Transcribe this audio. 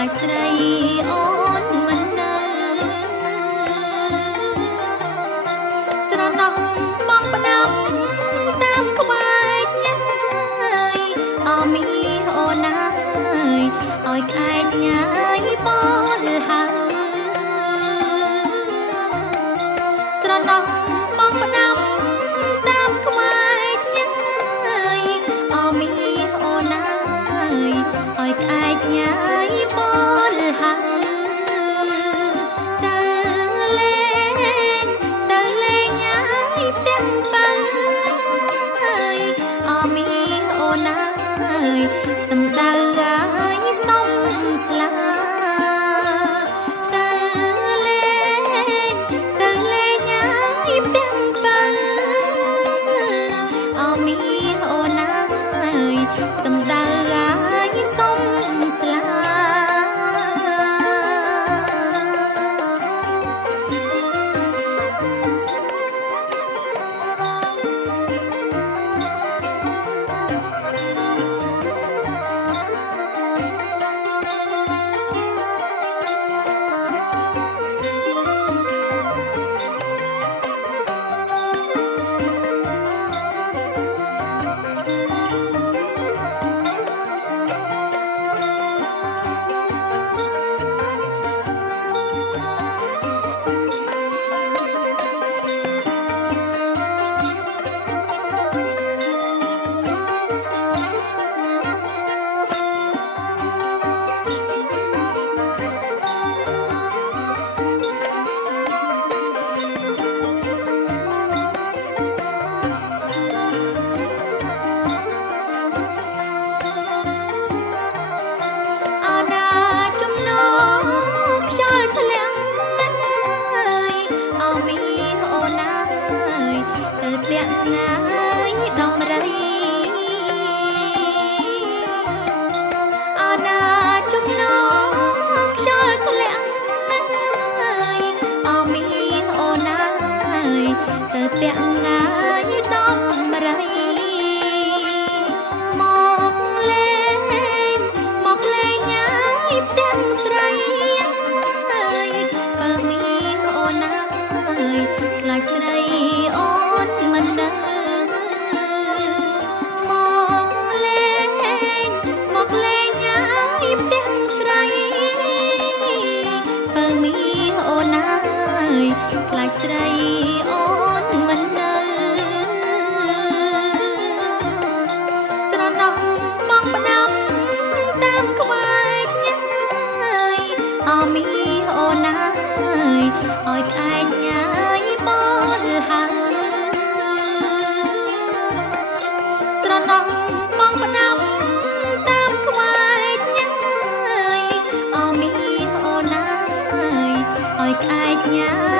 ខ្លាចស្រីអូនមិននៅស្រណោះបងផ្ដាំតាមក្បែកញ៉ាយអមីអូនណាយឲ្យក្អែកញ៉ាយបលហើយស្រណោះបងផ្ដាំតាមក្បែកញ៉ាយអមីអូនណាយឲ្យក្អែកញ៉ាយបលហើយសំដៅឲ្យសំស្លាទៅលេងឲ្យផ្ទះបើអមីអូនអើយសំដៅឲ្យសំស្លាទាំងងាយដំរីអណាចំណងខ្យល់ធ្លាក់អមីអូនណាយទៅទាំងងាយដំរីមកលេងញ៉ាយផ្ទះស្រីបើមីអូនណាយខ្លាចស្រីអូនមិននៅមកលេងញ៉ាយផ្ទះស្រីបើមីអូនណាយខ្លាចស្រីអូនមិននៅស្រណោះបងផ្ដាំតាមក្បែកញ៉ាយអមីអូនណាយឲ្យក្អែកញ៉ាយបលហើយស្រណោះបងផ្ដាំតាមក្បែកញ៉ាយអមីអូនណាយឲ្យក្អែកញ៉ាយ